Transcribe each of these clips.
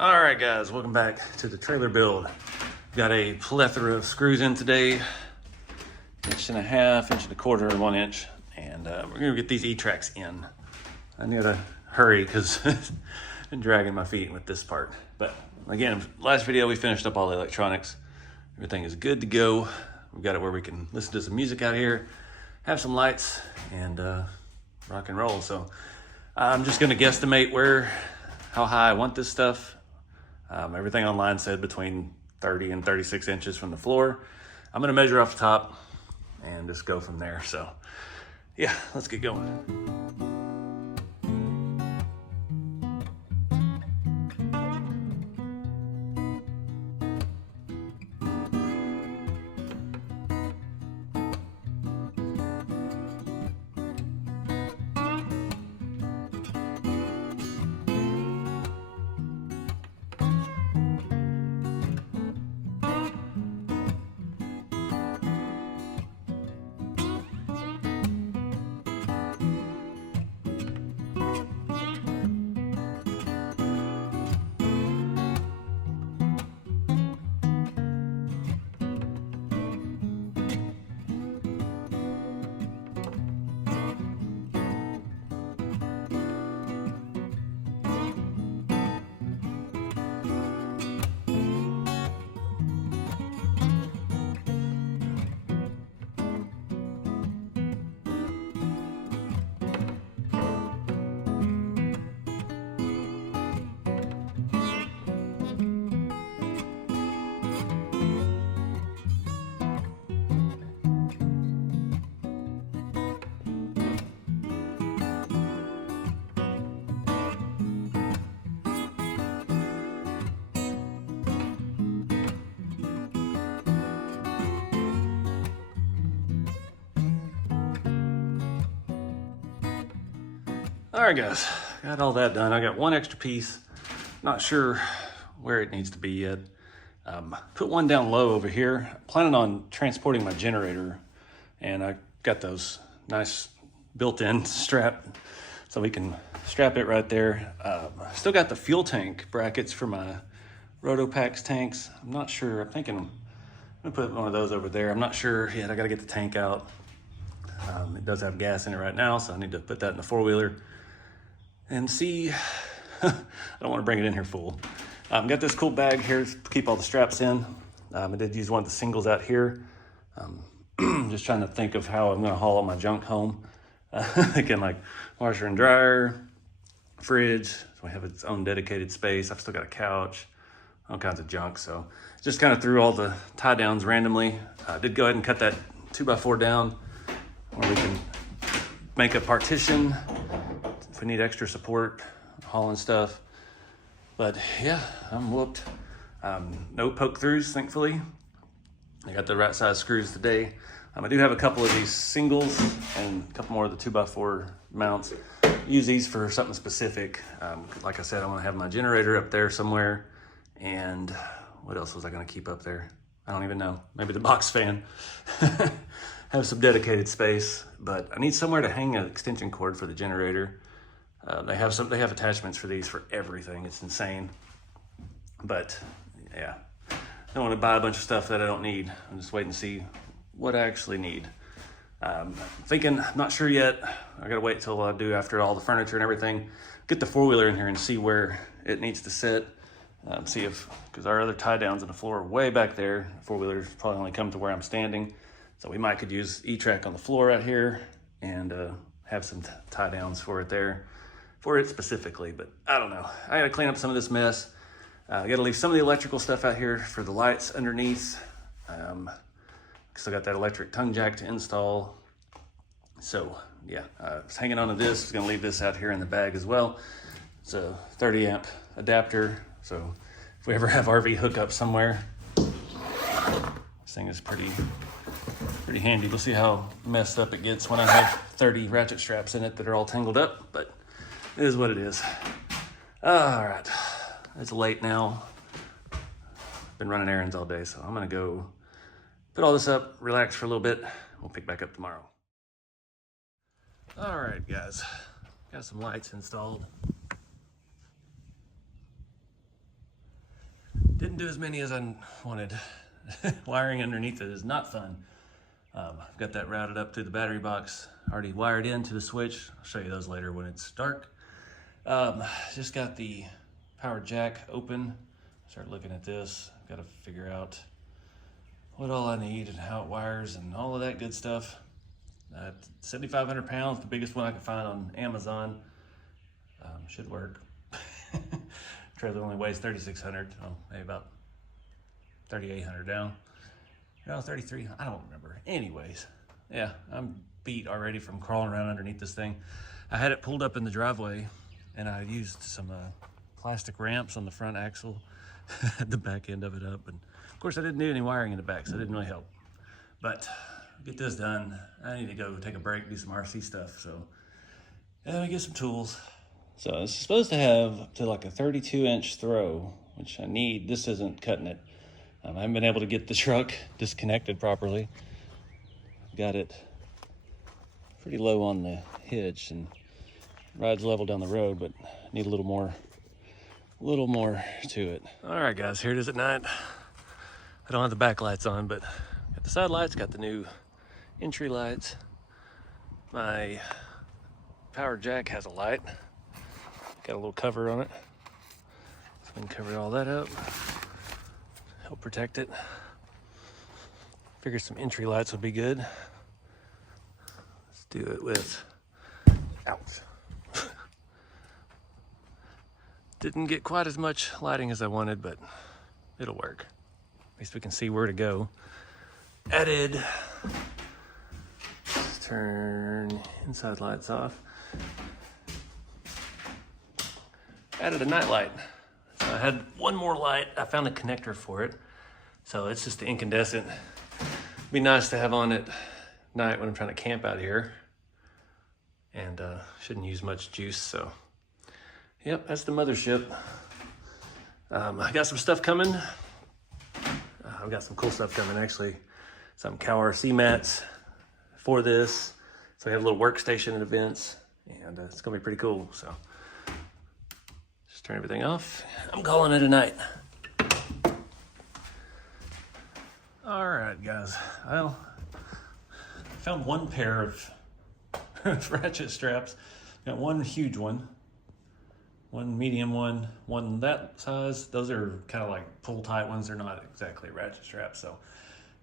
All right, guys, welcome back to the trailer build. Got a plethora of screws in today, 1.5 inches, 1.25 inches, 1 inch, and we're gonna get these Etracks in. I need to hurry because I've been dragging my feet with this part. But again, last video we finished up all the electronics. Everything is good to go. We've got it where we can listen to some music out here, have some lights, and rock and roll. So I'm just gonna guesstimate how high I want this stuff. Everything online said between 30 and 36 inches from the floor. I'm gonna measure off the top and just go from there. So yeah, let's get going. All right, guys, got all that done. I got one extra piece. Not sure where it needs to be yet. Put one down low over here. Planning on transporting my generator, and I got those nice built-in strap so we can strap it right there. Still got the fuel tank brackets for my Rotopax tanks. I'm not sure. I'm thinking I'm gonna put one of those over there. I'm not sure yet. I gotta get the tank out. It does have gas in it right now, so I need to put that in the four-wheeler and see. I don't want to bring it in here full. Got this cool bag here to keep all the straps in. I did use one of the singles out here. Just trying to think of how I'm gonna haul all my junk home. Thinking like washer and dryer, fridge, so we have its own dedicated space. I've still got a couch, all kinds of junk. So just kind of threw all the tie downs randomly. Did go ahead and cut that 2x4 down where we can make a partition if we need extra support, hauling stuff. But yeah, I'm whooped. No poke throughs, thankfully. I got the right size screws today. I do have a couple of these singles and a couple more of the 2x4 mounts. Use these for something specific. Like I said, I want to have my generator up there somewhere. And what else was I going to keep up there? I don't even know. Maybe the box fan. Have some dedicated space, but I need somewhere to hang an extension cord for the generator. They have attachments for these for everything. It's insane. But yeah, I don't want to buy a bunch of stuff that I don't need. I'm just waiting to see what I actually need. I'm not sure yet. I gotta wait till I do after all the furniture and everything. Get the four-wheeler in here and see where it needs to sit. Because our other tie downs on the floor are way back there. Four-wheelers probably only come to where I'm standing. So we could use E-Track on the floor out here and have some tie downs for it specifically, but I don't know. I gotta clean up some of this mess. I gotta leave some of the electrical stuff out here for the lights underneath. Still got that electric tongue jack to install. So yeah, I was hanging on to this. I was gonna leave this out here in the bag as well. It's a 30 amp adapter. So if we ever have RV hookup somewhere, this thing is pretty handy. We'll see how messed up it gets when I have 30 ratchet straps in it that are all tangled up, but it is what it is. All right, it's late now. Been running errands all day, so I'm gonna go put all this up, relax for a little bit. We'll pick back up tomorrow. All right, guys, got some lights installed. Didn't do as many as I wanted. Wiring underneath it is not fun. I've got that routed up through the battery box, already wired into the switch. I'll show you those later when it's dark. Just got the power jack open. Start looking at this. Got to figure out what all I need and how it wires and all of that good stuff. 7,500 pounds, the biggest one I could find on Amazon. Should work. Trailer only weighs 3,600, oh, maybe about 3,800 down. No, 33, I don't remember. Anyways, yeah, I'm beat already from crawling around underneath this thing. I had it pulled up in the driveway and I used some plastic ramps on the front axle, the back end of it up. And of course I didn't do any wiring in the back, so it didn't really help. But get this done. I need to go take a break, do some RC stuff. So let me get some tools. So it's supposed to have up to like a 32-inch throw, which I need. This isn't cutting it. I haven't been able to get the truck disconnected properly. Got it pretty low on the hitch and rides level down the road, but need a little more to it. All right, guys, here it is at night. I don't have the back lights on, but got the side lights, got the new entry lights. My power jack has a light. Got a little cover on it. So we can cover all that up. Help protect it. Figure some entry lights would be good. Let's do it with, ouch. Didn't get quite as much lighting as I wanted, but it'll work. At least we can see where to go. Added, let's turn inside lights off. Added a night light. So I had one more light. I found a connector for it. So it's just the incandescent. Be nice to have on at night when I'm trying to camp out here. And shouldn't use much juice, so. Yep, that's the mothership. I got some stuff coming. I've got some cool stuff coming, actually. Some cow RC mats for this. So we have a little workstation and events, and it's gonna be pretty cool, so. Just turn everything off. I'm calling it a night. All right, guys. Well, I found one pair of ratchet straps. Got one huge one, one medium one that size. Those are kind of like pull tight ones. They're not exactly ratchet straps, so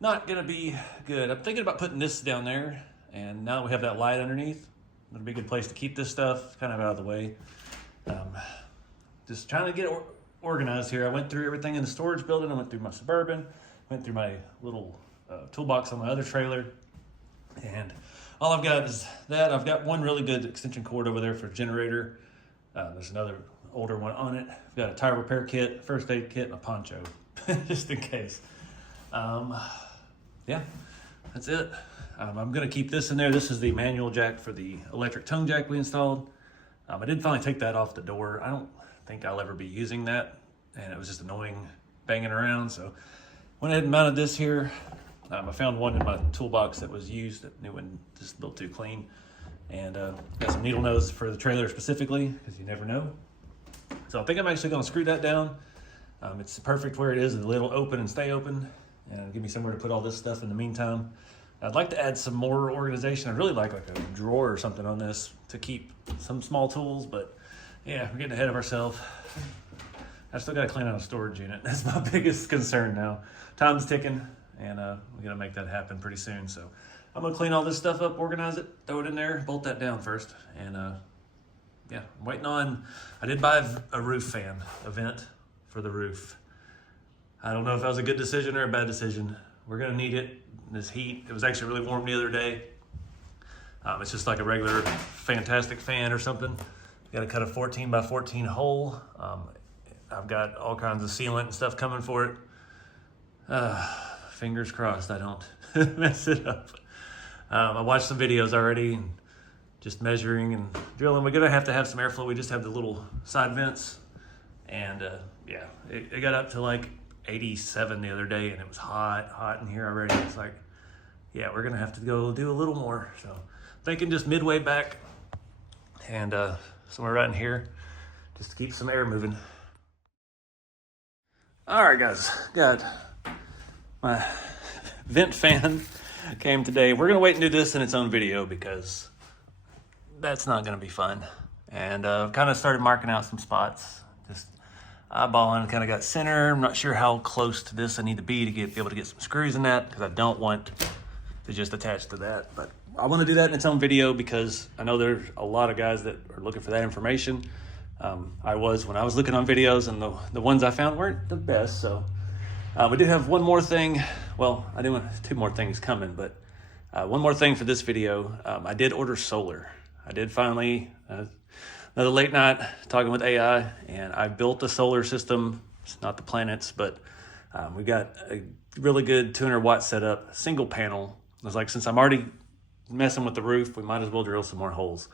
not gonna be good. I'm thinking about putting this down there, and now that we have that light underneath, it'll be a good place to keep this stuff kind of out of the way. Just trying to get organized here. I went through everything in the storage building. I went through my Suburban, went through my little toolbox on my other trailer. And all I've got is that. I've got one really good extension cord over there for a generator. There's another older one on it. I've got a tire repair kit, first aid kit, and a poncho, just in case. Yeah, that's it. I'm gonna keep this in there. This is the manual jack for the electric tongue jack we installed. I did finally take that off the door. I don't think I'll ever be using that, and it was just annoying banging around, so went ahead and mounted this here. I found one in my toolbox that was used, that new one just built too clean, and got some needle nose for the trailer specifically, because you never know. So I think I'm actually going to screw that down. It's perfect where it is. The lid will open and stay open, and it'll give me somewhere to put all this stuff in the meantime. I'd like to add some more organization. I'd really like a drawer or something on this to keep some small tools, but yeah, we're getting ahead of ourselves. I still got to clean out a storage unit. That's my biggest concern now. Time's ticking, and we're gonna make that happen pretty soon. So I'm gonna clean all this stuff up, organize it, throw it in there, bolt that down first, and yeah, I'm waiting on. I did buy a roof fan, a vent for the roof. I don't know if that was a good decision or a bad decision. We're gonna need it. This heat. It was actually really warm the other day. It's just like a regular fantastic fan or something. Got to cut a 14 by 14 hole. I've got all kinds of sealant and stuff coming for it. Fingers crossed I don't mess it up. I watched some videos already and just measuring and drilling. We're gonna have to have some airflow. We just have the little side vents, and yeah, it got up to like 87 the other day, and it was hot in here already. It's like, yeah, we're gonna have to go do a little more. So thinking just midway back, and somewhere right in here, just to keep some air moving. All right, guys, got my vent fan came today. We're gonna wait and do this in its own video because that's not gonna be fun. And kind of started marking out some spots, just eyeballing, kind of got center. I'm not sure how close to this I need to be be able to get some screws in that, because I don't want to just attach to that. But I want to do that in its own video because I know there's a lot of guys that are looking for that information. I was when I was looking on videos, and the ones I found weren't the best. So we did have one more thing. Well, I do want 2 more things coming, but one more thing for this video. I did order solar. I did finally, another late night talking with AI, and I built a solar system. It's not the planets, but we got a really good 200 watt setup, single panel. I was like, since I'm already messing with the roof, we might as well drill some more holes.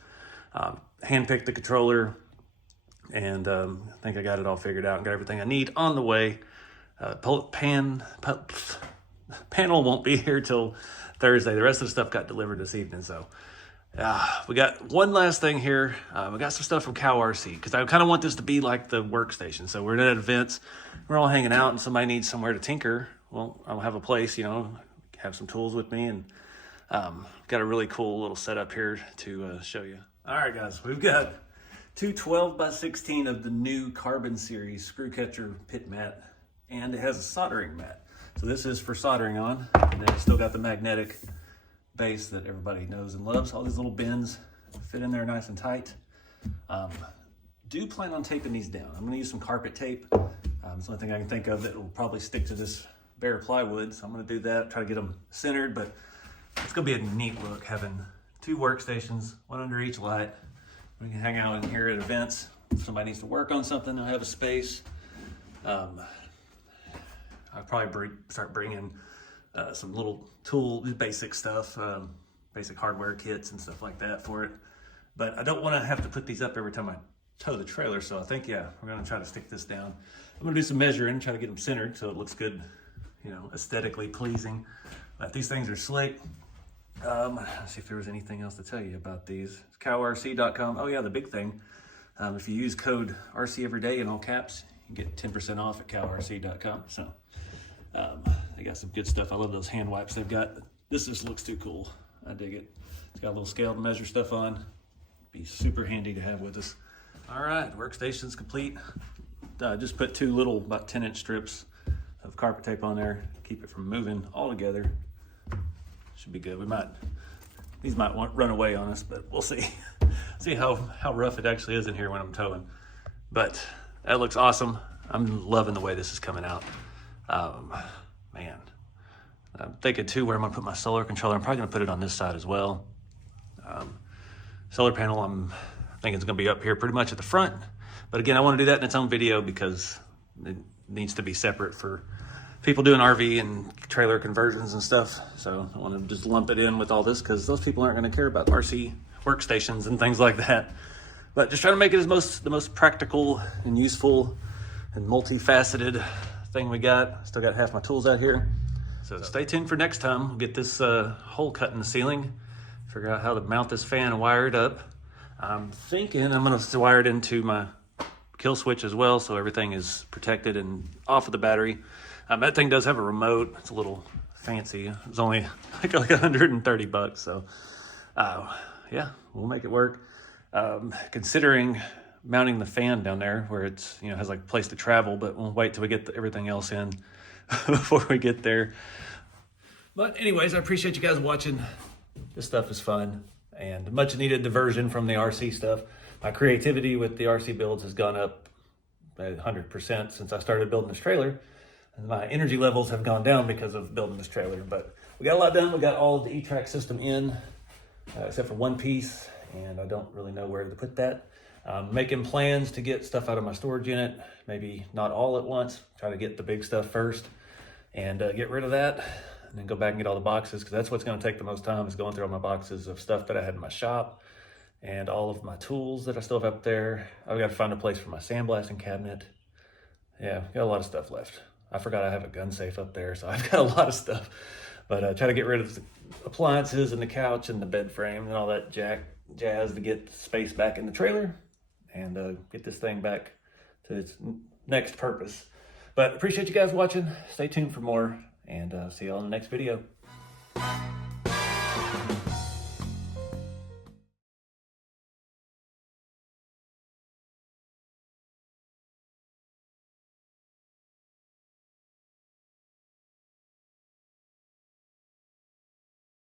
Handpicked the controller, and I think I got it all figured out and got everything I need on the way. Panel won't be here till Thursday. The rest of the stuff got delivered this evening. So we got one last thing here. We got some stuff from Cow RC, because I kind of want this to be like the workstation. So we're at events, we're all hanging out, and somebody needs somewhere to tinker. Well, I'll have a place, have some tools with me, and got a really cool little setup here to show you. All right, guys, we've got 2 12x16 of the new Carbon series screw catcher pit mat, and it has a soldering mat. So this is for soldering on, and then it's still got the magnetic base that everybody knows and loves. All these little bins fit in there nice and tight. Do plan on taping these down. I'm gonna use some carpet tape. It's the only thing I can think of that will probably stick to this bare plywood. So I'm gonna do that, try to get them centered, but it's gonna be a neat look having 2 workstations, 1 under each light. We can hang out in here at events. If somebody needs to work on something, they'll have a space. I'll probably start bringing some little basic stuff, basic hardware kits and stuff like that for it. But I don't want to have to put these up every time I tow the trailer. So I think, we're going to try to stick this down. I'm going to do some measuring, try to get them centered so it looks good, aesthetically pleasing. But these things are slick. Let's see if there was anything else to tell you about these. It's cowrc.com. Oh yeah, the big thing. If you use code RCeveryday in all caps, you get 10% off at cowrc.com. So they got some good stuff. I love those hand wipes they've got. This just looks too cool. I dig it. It's got a little scale to measure stuff on. Be super handy to have with us. All right, workstation's complete. Just put 2 little about 10-inch strips of carpet tape on there. Keep it from moving all together. Should be good. These might run away on us, but we'll see. See how rough it actually is in here when I'm towing. But that looks awesome. I'm loving the way this is coming out. Man, I'm thinking too where I'm gonna put my solar controller. I'm probably gonna put it on this side as well. Solar panel, I'm thinking it's gonna be up here pretty much at the front. But again, I want to do that in its own video because it needs to be separate for people doing RV and trailer conversions and stuff. So I want to just lump it in with all this because those people aren't going to care about RC workstations and things like that. But just trying to make it the most practical and useful and multifaceted thing we got. Still got half my tools out here. So stay tuned for next time. We'll get this hole cut in the ceiling, figure out how to mount this fan wired up. I'm thinking I'm going to wire it into my kill switch as well, so everything is protected and off of the battery. That thing does have a remote. It's a little fancy. It's only like $130. So yeah, we'll make it work. Considering mounting the fan down there where it's, has like a place to travel, but we'll wait till we get everything else in before we get there. But anyways, I appreciate you guys watching. This stuff is fun and much needed diversion from the RC stuff. My creativity with the RC builds has gone up by 100% since I started building this trailer. And my energy levels have gone down because of building this trailer. But we got a lot done. We got all of the Etracks system in, except for one piece, and I don't really know where to put that. Making plans to get stuff out of my storage unit, maybe not all at once. Try to get the big stuff first and get rid of that, and then go back and get all the boxes, because that's what's going to take the most time, is going through all my boxes of stuff that I had in my shop and all of my tools that I still have up there. I've got to find a place for my sandblasting cabinet. Yeah, got a lot of stuff left. I forgot I have a gun safe up there, so I've got a lot of stuff. But try to get rid of the appliances and the couch and the bed frame and all that jazz to get space back in the trailer and get this thing back to its next purpose. But appreciate you guys watching. Stay tuned for more, and see you all in the next video.